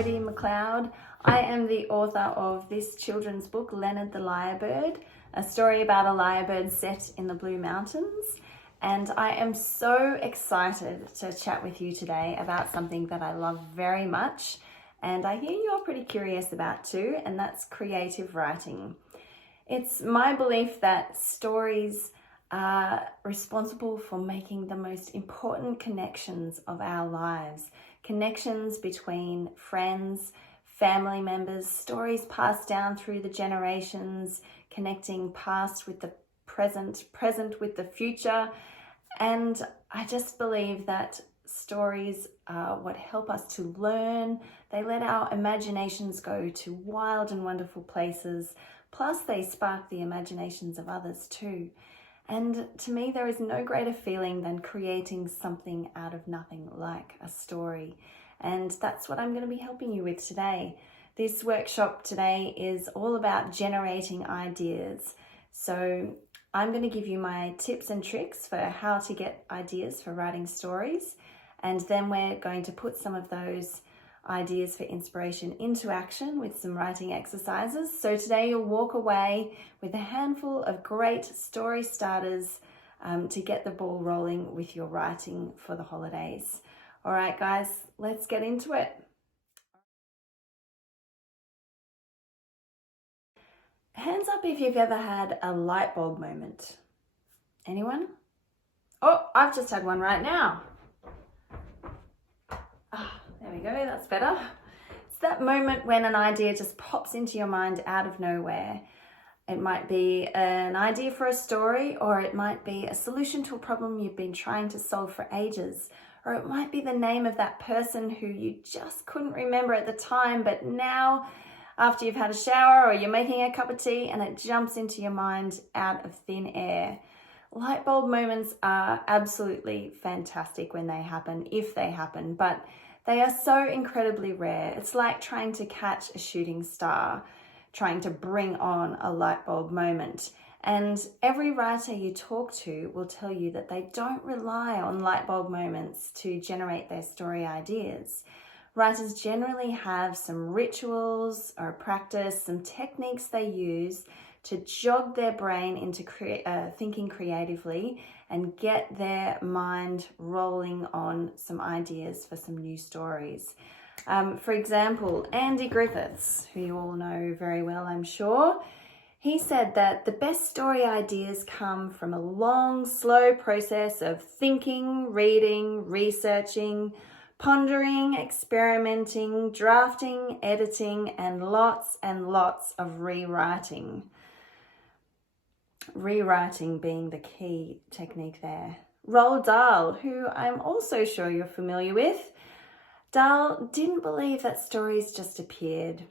Jodie McLeod. I am the author of this children's book, Leonard the Lyrebird, a story about a lyrebird set in the Blue Mountains. And I am so excited to chat with you today about something that I love very much, and I hear you're pretty curious about too, and that's creative writing. It's my belief that stories are responsible for making the most important connections of our lives. Connections between friends, family members, stories passed down through the generations, connecting past with the present with the future. And I just believe that stories are what help us to learn. They let our imaginations go to wild and wonderful places. Plus, they spark the imaginations of others too. And to me, there is no greater feeling than creating something out of nothing, like a story. And that's what I'm going to be helping you with today. This workshop today is all about generating ideas. So I'm going to give you my tips and tricks for how to get ideas for writing stories. And then we're going to put some of those ideas for inspiration into action with some writing exercises. So today you'll walk away with a handful of great story starters to get the ball rolling with your writing for the holidays. All right, guys, let's get into it. Hands up if you've ever had a light bulb moment. Anyone? Oh, I've just had one right now. There we go, that's better. It's that moment when an idea just pops into your mind out of nowhere. It might be an idea for a story, or it might be a solution to a problem you've been trying to solve for ages, or it might be the name of that person who you just couldn't remember at the time, but now after you've had a shower or you're making a cup of tea and it jumps into your mind out of thin air. Light bulb moments are absolutely fantastic when they happen, if they happen, but they are so incredibly rare. It's like trying to catch a shooting star, trying to bring on a light bulb moment. And every writer you talk to will tell you that they don't rely on light bulb moments to generate their story ideas. Writers generally have some rituals or practice, some techniques they use to jog their brain into thinking creatively and get their mind rolling on some ideas for some new stories. For example, Andy Griffiths, who you all know very well, I'm sure, he said that the best story ideas come from a long, slow process of thinking, reading, researching, pondering, experimenting, drafting, editing, and lots of rewriting. Rewriting being the key technique there. Roald Dahl, who I'm also sure you're familiar with, Dahl didn't believe that stories just appeared.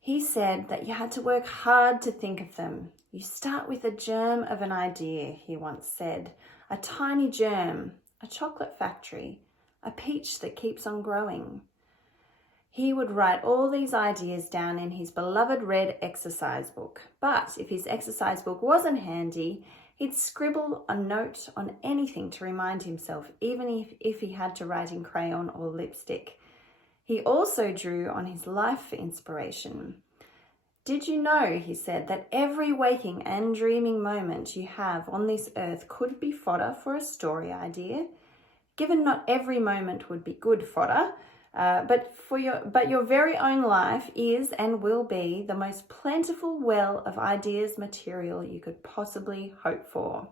He said that you had to work hard to think of them. You start with a germ of an idea, he once said. A tiny germ, a chocolate factory, a peach that keeps on growing. He would write all these ideas down in his beloved red exercise book. But if his exercise book wasn't handy, he'd scribble a note on anything to remind himself, even if he had to write in crayon or lipstick. He also drew on his life for inspiration. Did you know, he said, that every waking and dreaming moment you have on this earth could be fodder for a story idea? Given not every moment would be good fodder, but your very own life is and will be the most plentiful well of ideas material you could possibly hope for.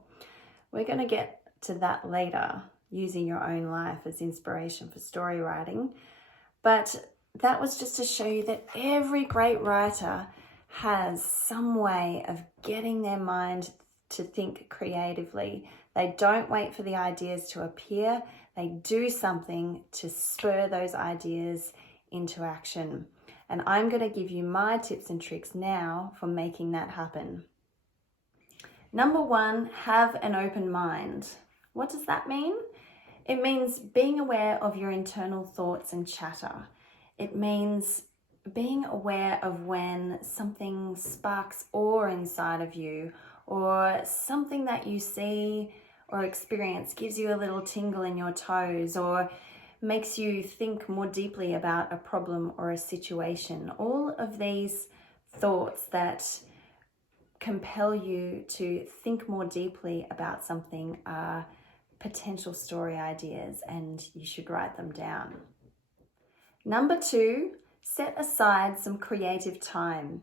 We're going to get to that later, using your own life as inspiration for story writing. But that was just to show you that every great writer has some way of getting their mind to think creatively. They don't wait for the ideas to appear. They do something to spur those ideas into action. And I'm going to give you my tips and tricks now for making that happen. Number 1, have an open mind. What does that mean? It means being aware of your internal thoughts and chatter. It means being aware of when something sparks awe inside of you, or something that you see or experience gives you a little tingle in your toes, or makes you think more deeply about a problem or a situation. All of these thoughts that compel you to think more deeply about something are potential story ideas, and you should write them down. Number 2, set aside some creative time.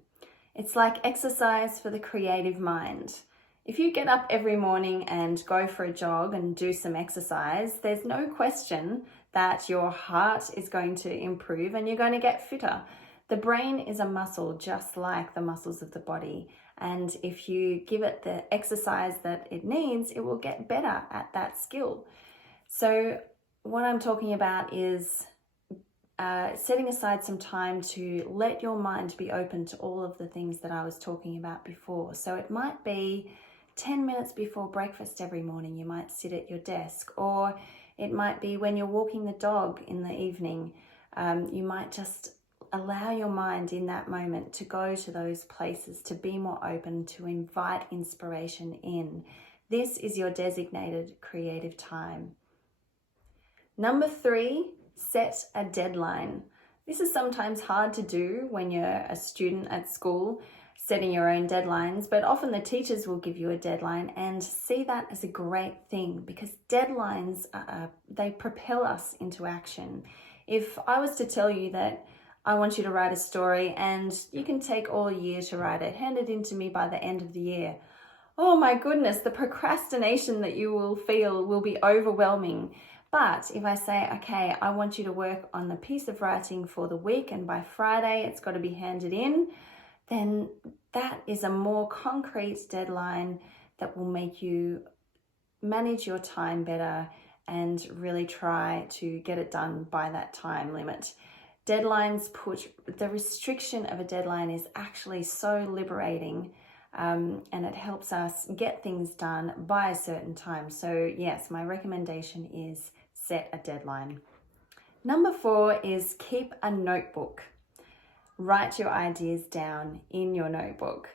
It's like exercise for the creative mind. If you get up every morning and go for a jog and do some exercise, there's no question that your heart is going to improve and you're going to get fitter. The brain is a muscle just like the muscles of the body. And if you give it the exercise that it needs, it will get better at that skill. So what I'm talking about is setting aside some time to let your mind be open to all of the things that I was talking about before. So it might be 10 minutes before breakfast every morning, you might sit at your desk, or it might be when you're walking the dog in the evening. You might just allow your mind in that moment to go to those places, to be more open, to invite inspiration in. This is your designated creative time. Number 3, set a deadline. This is sometimes hard to do when you're a student at school, setting your own deadlines, but often the teachers will give you a deadline, and see that as a great thing, because deadlines, they propel us into action. If I was to tell you that I want you to write a story and you can take all year to write it, hand it in to me by the end of the year, oh my goodness, the procrastination that you will feel will be overwhelming. But if I say, okay, I want you to work on the piece of writing for the week and by Friday it's got to be handed in, then that is a more concrete deadline that will make you manage your time better and really try to get it done by that time limit. Deadlines the restriction of a deadline is actually so liberating, and it helps us get things done by a certain time. So yes, my recommendation is set a deadline. Number 4 is keep a notebook. Write your ideas down in your notebook.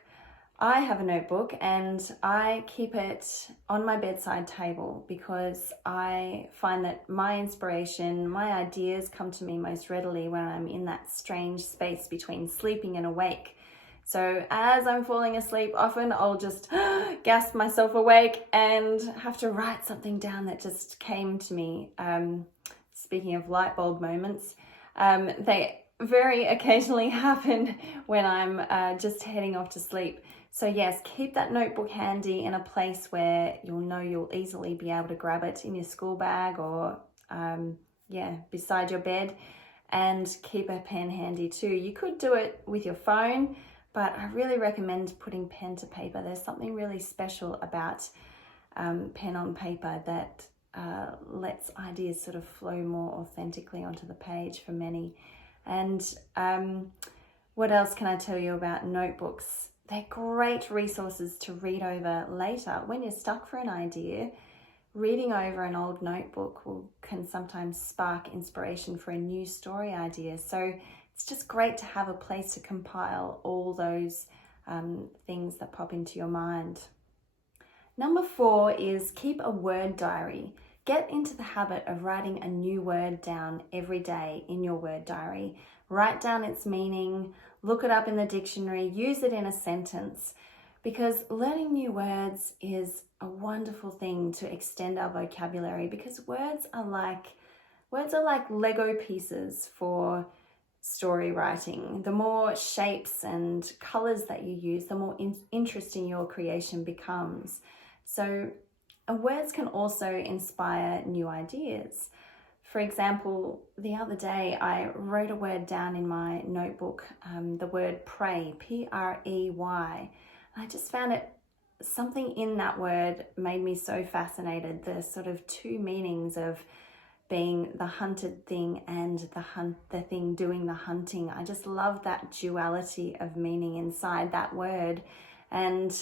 I have a notebook and I keep it on my bedside table because I find that my inspiration, my ideas come to me most readily when I'm in that strange space between sleeping and awake. So as I'm falling asleep, often I'll just gasp myself awake and have to write something down that just came to me. Speaking of light bulb moments, they very occasionally happen when I'm just heading off to sleep. So yes, keep that notebook handy in a place where you'll easily be able to grab it in your school bag or beside your bed, and keep a pen handy too. You could do it with your phone, but I really recommend putting pen to paper. There's something really special about pen on paper that lets ideas sort of flow more authentically onto the page for many. And what else can I tell you about notebooks? They're great resources to read over later. When you're stuck for an idea, reading over an old notebook can sometimes spark inspiration for a new story idea. So it's just great to have a place to compile all those things that pop into your mind. Number 4 is keep a word diary. Get into the habit of writing a new word down every day in your word diary. Write down its meaning, look it up in the dictionary, use it in a sentence, because learning new words is a wonderful thing to extend our vocabulary, because words are like Lego pieces for story writing. The more shapes and colors that you use, the more interesting your creation becomes. So words can also inspire new ideas. For example, the other day I wrote a word down in my notebook, the word pray, P-R-E-Y. I just found something in that word made me so fascinated. The sort of two meanings of being the hunted thing and the thing doing the hunting. I just love that duality of meaning inside that word. And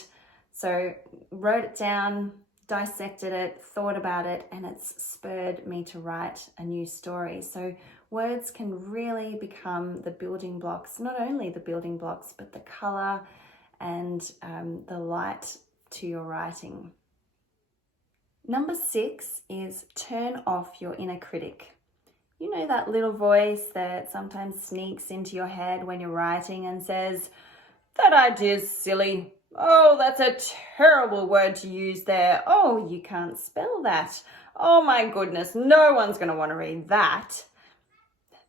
so wrote it down, dissected it, thought about it, and it's spurred me to write a new story. So words can really become the building blocks, not only the building blocks, but the color and the light to your writing. Number 6 is turn off your inner critic. You know, that little voice that sometimes sneaks into your head when you're writing and says, "That idea's silly. Oh, that's a terrible word to use there. Oh, you can't spell that. Oh my goodness, no one's going to want to read that."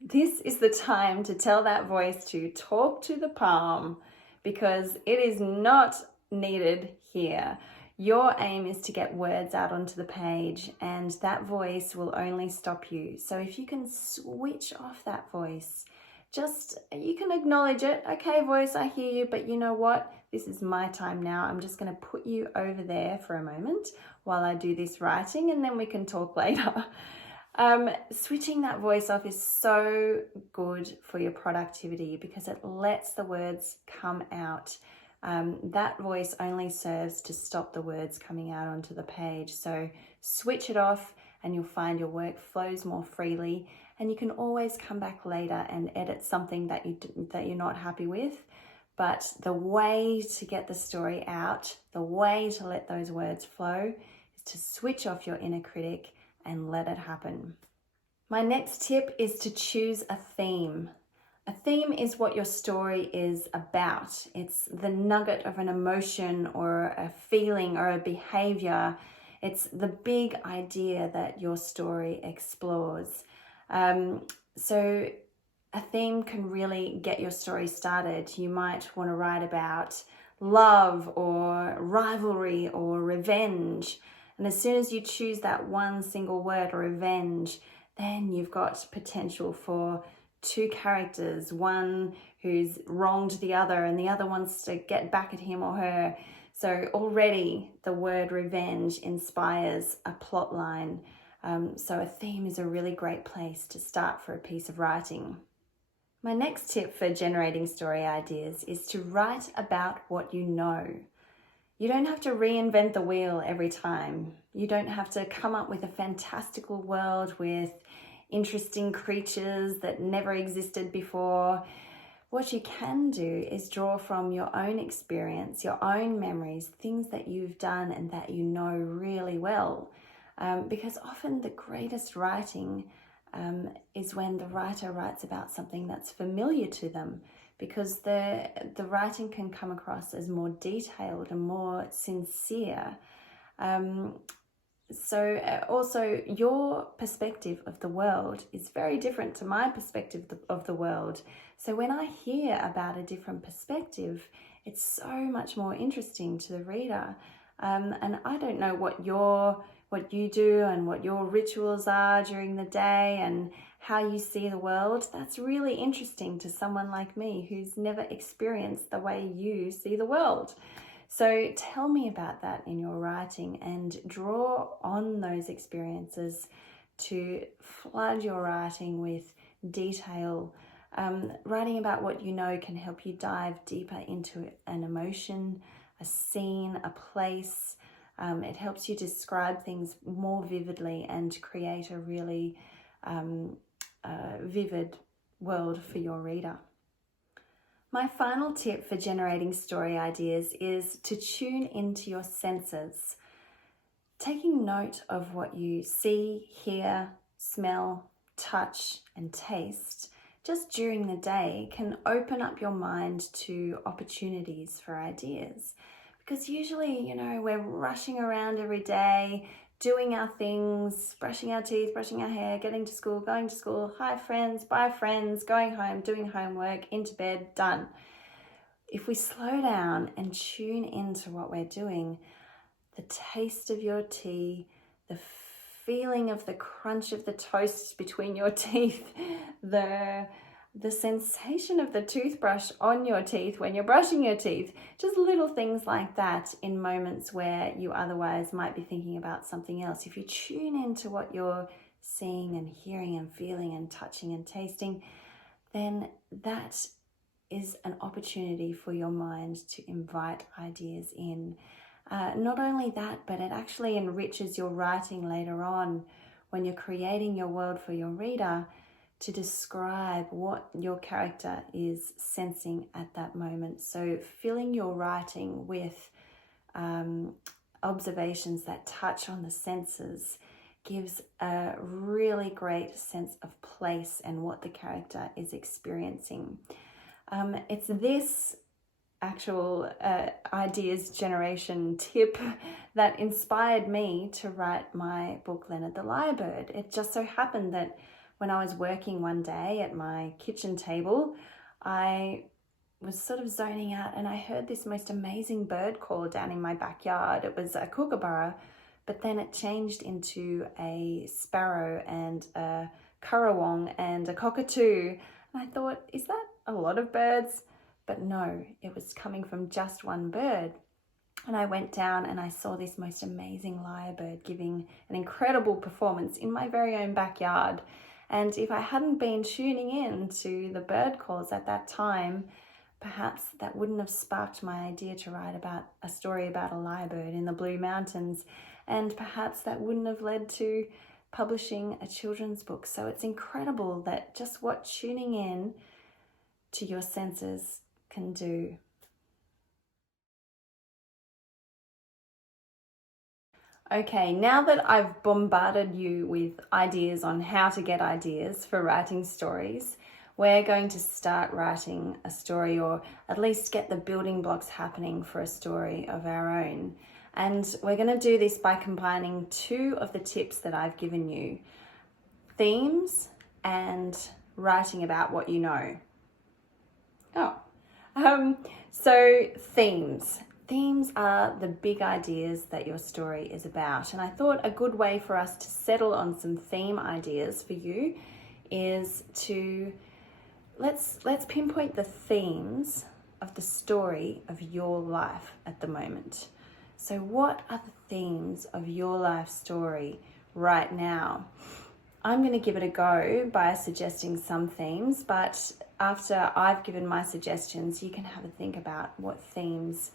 This is the time to tell that voice to talk to the palm, because it is not needed here. Your aim is to get words out onto the page, and that voice will only stop you. So if you can switch off that voice, you can acknowledge it. Okay, voice, I hear you, but you know what? This is my time now. I'm just going to put you over there for a moment while I do this writing, and then we can talk later. Switching that voice off is so good for your productivity because it lets the words come out. That voice only serves to stop the words coming out onto the page. So switch it off and you'll find your work flows more freely, and you can always come back later and edit something that you're not happy with. But the way to get the story out, the way to let those words flow, is to switch off your inner critic and let it happen. My next tip is to choose a theme. A theme is what your story is about. It's the nugget of an emotion or a feeling or a behavior. It's the big idea that your story explores. So a theme can really get your story started. You might want to write about love or rivalry or revenge. And as soon as you choose that one single word, revenge, then you've got potential for two characters, one who's wronged the other and the other wants to get back at him or her. So already the word revenge inspires a plot line. So a theme is a really great place to start for a piece of writing. My next tip for generating story ideas is to write about what you know. You don't have to reinvent the wheel every time. You don't have to come up with a fantastical world with interesting creatures that never existed before. What you can do is draw from your own experience, your own memories, things that you've done and that you know really well. Because often the greatest writing is when the writer writes about something that's familiar to them, because the writing can come across as more detailed and more sincere. Also, your perspective of the world is very different to my perspective of the world. So when I hear about a different perspective, it's so much more interesting to the reader. And I don't know what you do and what your rituals are during the day and how you see the world. That's really interesting to someone like me who's never experienced the way you see the world. So tell me about that in your writing and draw on those experiences to flood your writing with detail. Writing about what you know can help you dive deeper into an emotion, a scene, a place. It helps you describe things more vividly and create a really vivid world for your reader. My final tip for generating story ideas is to tune into your senses. Taking note of what you see, hear, smell, touch, and taste just during the day can open up your mind to opportunities for ideas. Because usually, we're rushing around every day, doing our things, brushing our teeth, brushing our hair, getting to school, going to school, hi friends, bye friends, going home, doing homework, into bed, done. If we slow down and tune into what we're doing, the taste of your tea, the feeling of the crunch of the toast between your teeth, the sensation of the toothbrush on your teeth when you're brushing your teeth, just little things like that in moments where you otherwise might be thinking about something else. If you tune into what you're seeing and hearing and feeling and touching and tasting, then that is an opportunity for your mind to invite ideas in. Not only that, but it actually enriches your writing later on when you're creating your world for your reader, to describe what your character is sensing at that moment. So filling your writing with observations that touch on the senses gives a really great sense of place and what the character is experiencing. It's this actual ideas generation tip that inspired me to write my book Leonard the Lyrebird. It just so happened that when I was working one day at my kitchen table, I was sort of zoning out and I heard this most amazing bird call down in my backyard. It was a kookaburra, but then it changed into a sparrow and a currawong and a cockatoo. And I thought, is that a lot of birds? But no, it was coming from just one bird. And I went down and I saw this most amazing lyrebird giving an incredible performance in my very own backyard. And if I hadn't been tuning in to the bird calls at that time, perhaps that wouldn't have sparked my idea to write about a story about a lyrebird in the Blue Mountains. And perhaps that wouldn't have led to publishing a children's book. So it's incredible that just what tuning in to your senses can do. Okay, now that I've bombarded you with ideas on how to get ideas for writing stories, we're going to start writing a story, or at least get the building blocks happening for a story of our own. And we're going to do this by combining two of the tips that I've given you: themes and writing about what you know. So themes. Themes are the big ideas that your story is about. And I thought a good way for us to settle on some theme ideas for you is to let's pinpoint the themes of the story of your life at the moment. So what are the themes of your life story right now? I'm going to give it a go by suggesting some themes, but after I've given my suggestions, you can have a think about what themes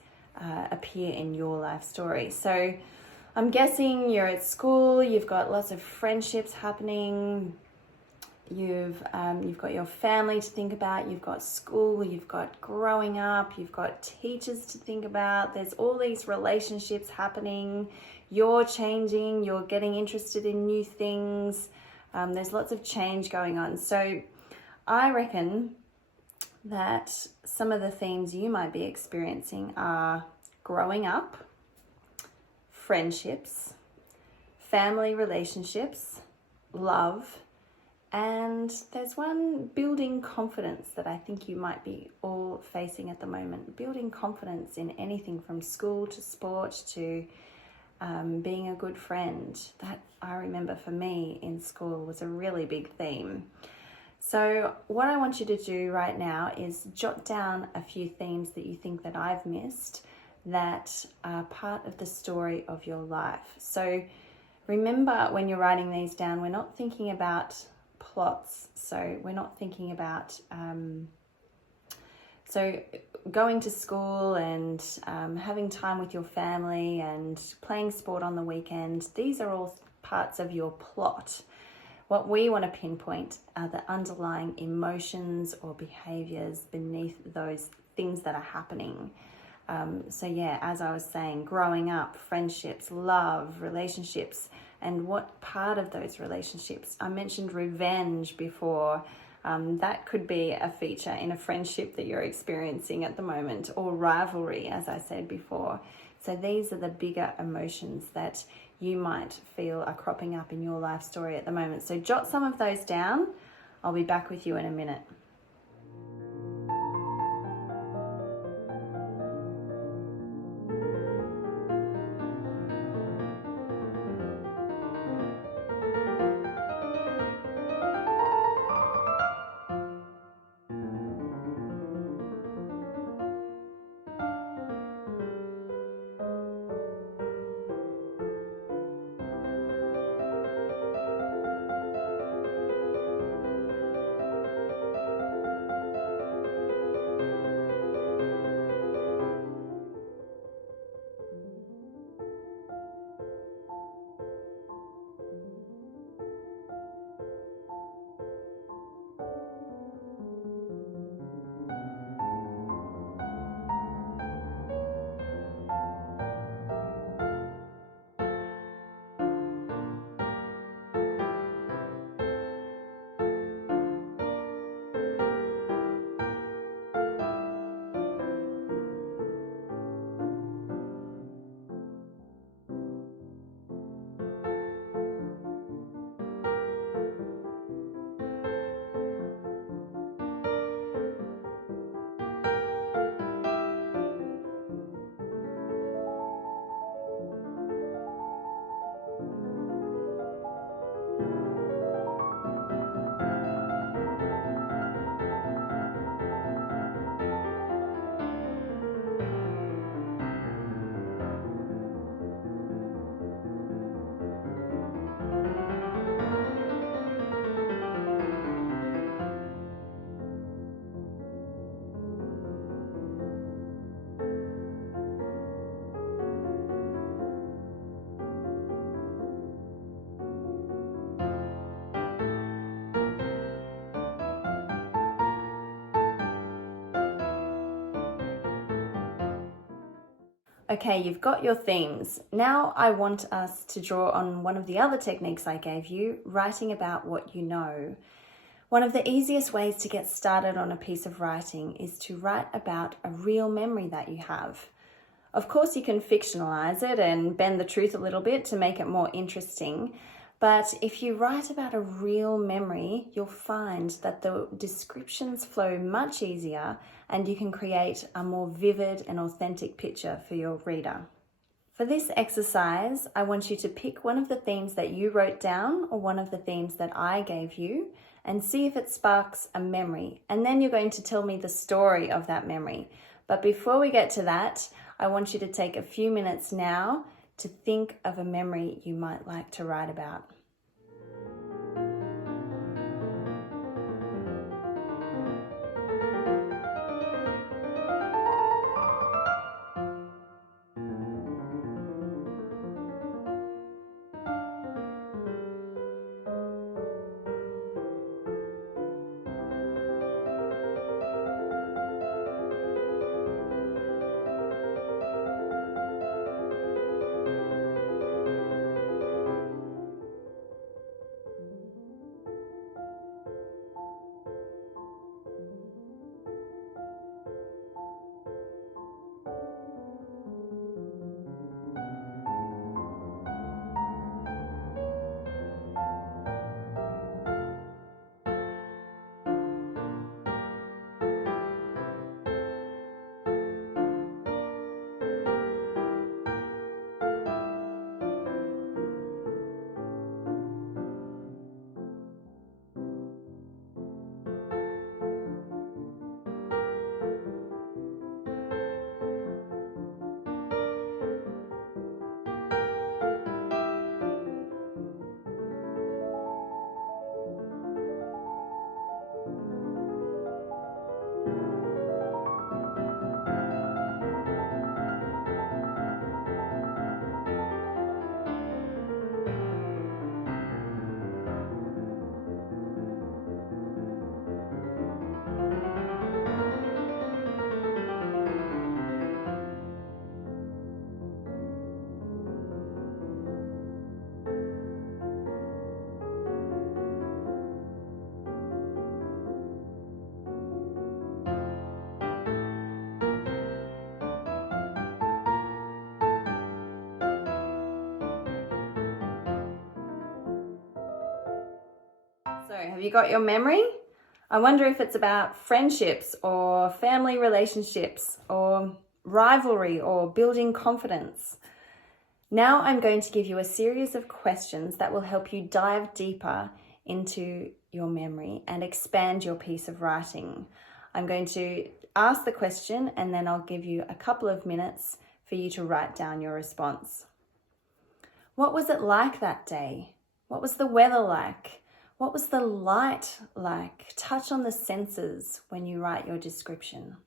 appear in your life story. So I'm guessing you're at school, you've got lots of friendships happening, you've got your family to think about, you've got school, you've got growing up, you've got teachers to think about, there's all these relationships happening, you're changing, you're getting interested in new things, there's lots of change going on. So I reckon that some of the themes you might be experiencing are growing up, friendships, family relationships, love, and there's one, building confidence, that I think you might be all facing at the moment. Building confidence in anything from school to sport to being a good friend. That, I remember for me in school, was a really big theme. So what I want you to do right now is jot down a few themes that you think that I've missed that are part of the story of your life. So remember, when you're writing these down, we're not thinking about plots. So we're not thinking about so going to school and having time with your family and playing sport on the weekend. These are all parts of your plot. What we want to pinpoint are the underlying emotions or behaviors beneath those things that are happening. So yeah, as I was saying, growing up, friendships, love, relationships, and what part of those relationships. I mentioned revenge before. That could be a feature in a friendship that you're experiencing at the moment, or rivalry, as I said before. So these are the bigger emotions that you might feel are cropping up in your life story at the moment. So jot some of those down. I'll be back with you in a minute. Okay, you've got your themes. Now I want us to draw on one of the other techniques I gave you, writing about what you know. One of the easiest ways to get started on a piece of writing is to write about a real memory that you have. Of course, you can fictionalize it and bend the truth a little bit to make it more interesting. But if you write about a real memory, you'll find that the descriptions flow much easier and you can create a more vivid and authentic picture for your reader. For this exercise, I want you to pick one of the themes that you wrote down or one of the themes that I gave you and see if it sparks a memory. And then you're going to tell me the story of that memory. But before we get to that, I want you to take a few minutes now to think of a memory you might like to write about. So, have you got your memory? I wonder if it's about friendships or family relationships or rivalry or building confidence. Now I'm going to give you a series of questions that will help you dive deeper into your memory and expand your piece of writing. I'm going to ask the question and then I'll give you a couple of minutes for you to write down your response. What was it like that day? What was the weather like? What was the light like? Touch on the senses when you write your description.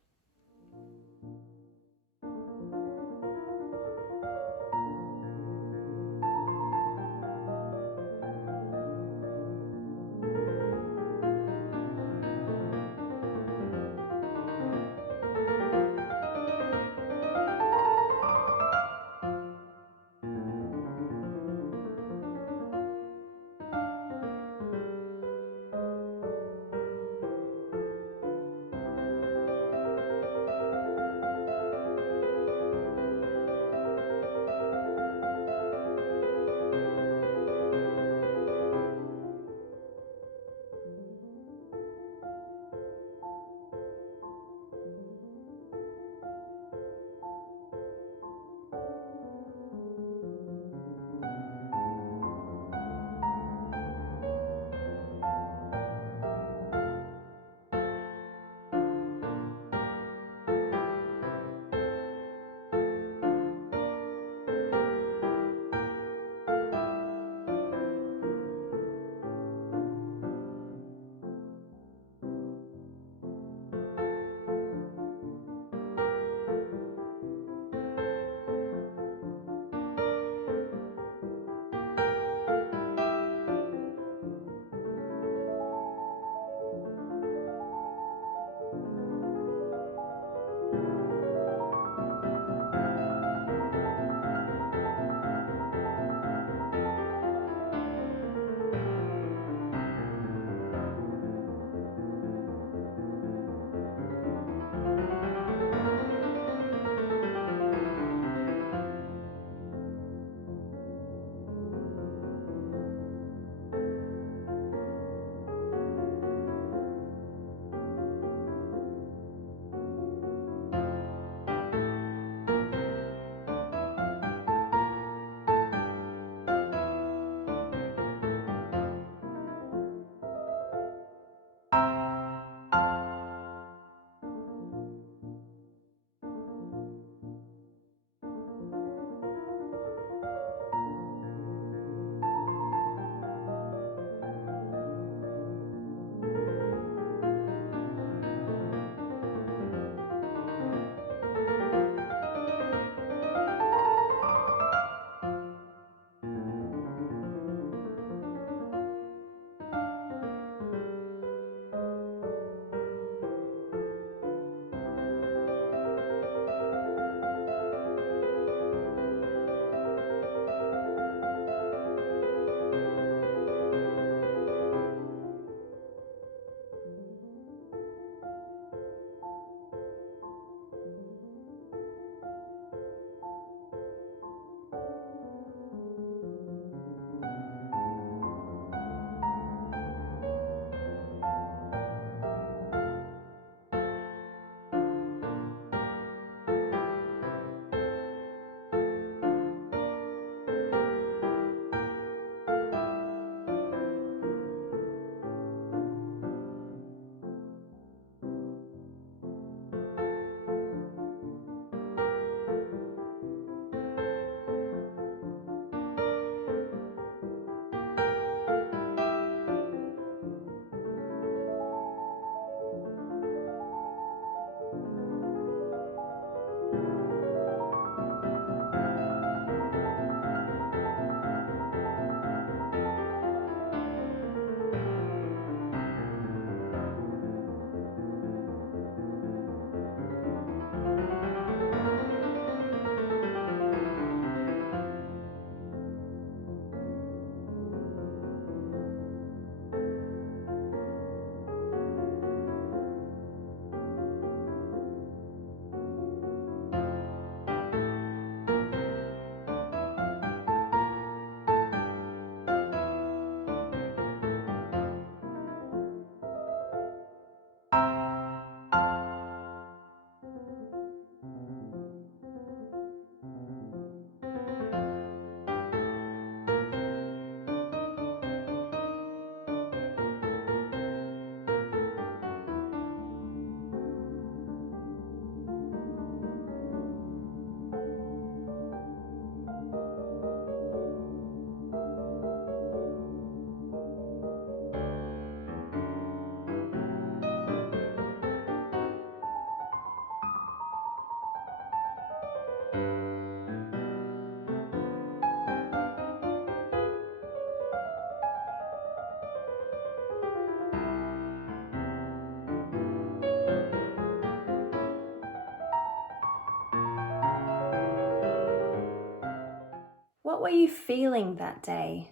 What were you feeling that day?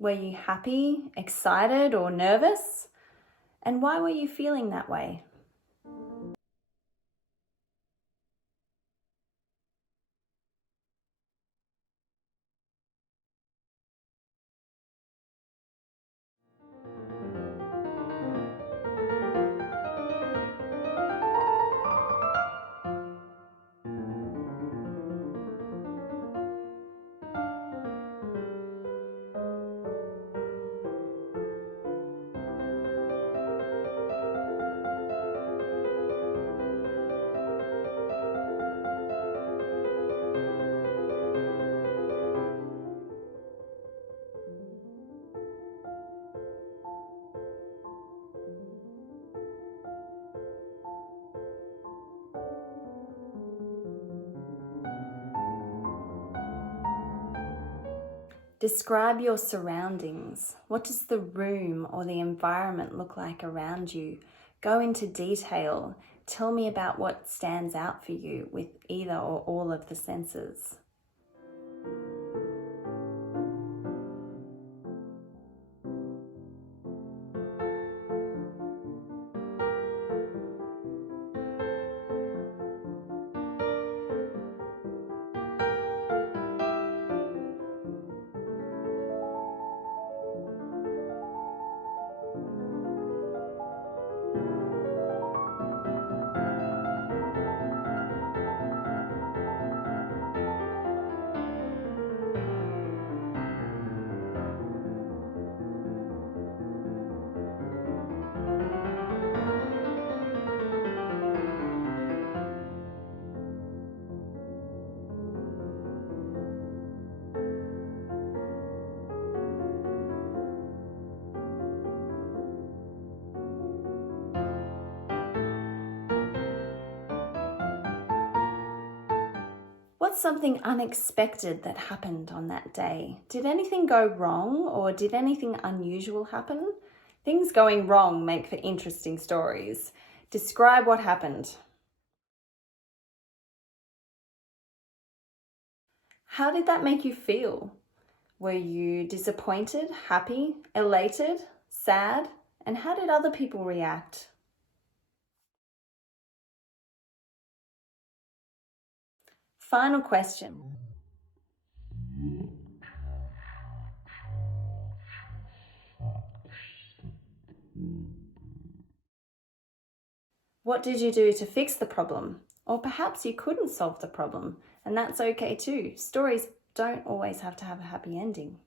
Were you happy, excited, or nervous? And why were you feeling that way? Describe your surroundings. What does the room or the environment look like around you? Go into detail. Tell me about what stands out for you with either or all of the senses. What's something unexpected that happened on that day? Did anything go wrong or did anything unusual happen? Things going wrong make for interesting stories. Describe what happened. How did that make you feel? Were you disappointed, happy, elated, sad? And how did other people react? Final question. What did you do to fix the problem? Or perhaps you couldn't solve the problem, and that's okay too. Stories don't always have to have a happy ending.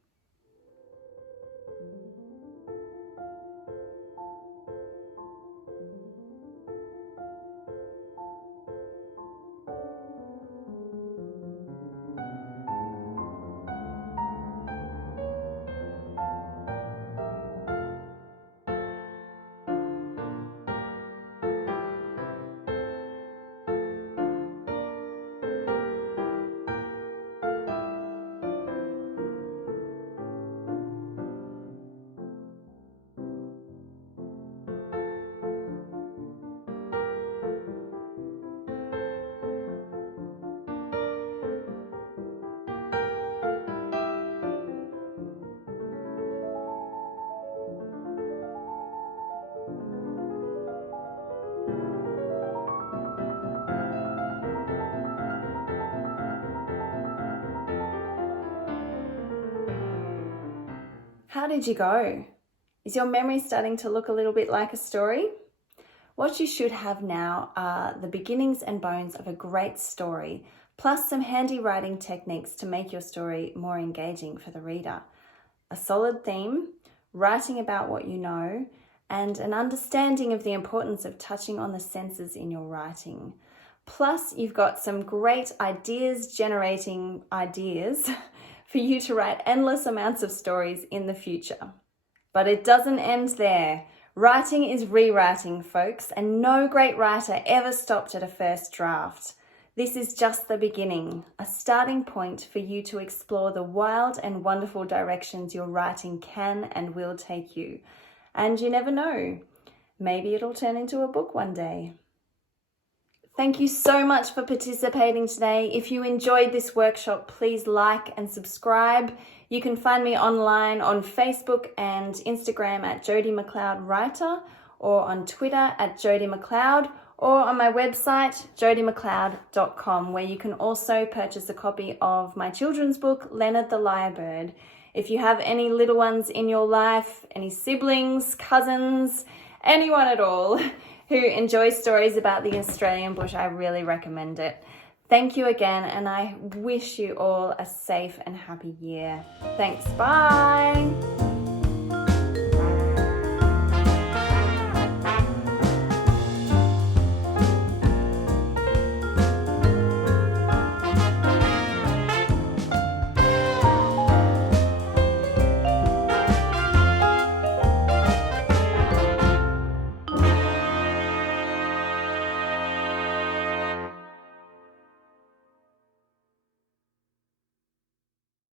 How did you go? Is your memory starting to look a little bit like a story? What you should have now are the beginnings and bones of a great story, plus some handy writing techniques to make your story more engaging for the reader. A solid theme, writing about what you know, and an understanding of the importance of touching on the senses in your writing. Plus, you've got some great generating ideas for you to write endless amounts of stories in the future. But it doesn't end there. Writing is rewriting, folks, and no great writer ever stopped at a first draft. This is just the beginning, a starting point for you to explore the wild and wonderful directions your writing can and will take you. And you never know, maybe it'll turn into a book one day. Thank you so much for participating today. If you enjoyed this workshop, please like and subscribe. You can find me online on Facebook and Instagram at Jodie McLeod Writer, or on Twitter at Jodie McLeod, or on my website, jodiemcleod.com, where you can also purchase a copy of my children's book, Leonard the Lyrebird. If you have any little ones in your life, any siblings, cousins, anyone at all who enjoys stories about the Australian bush, I really recommend it. Thank you again, and I wish you all a safe and happy year. Thanks, bye.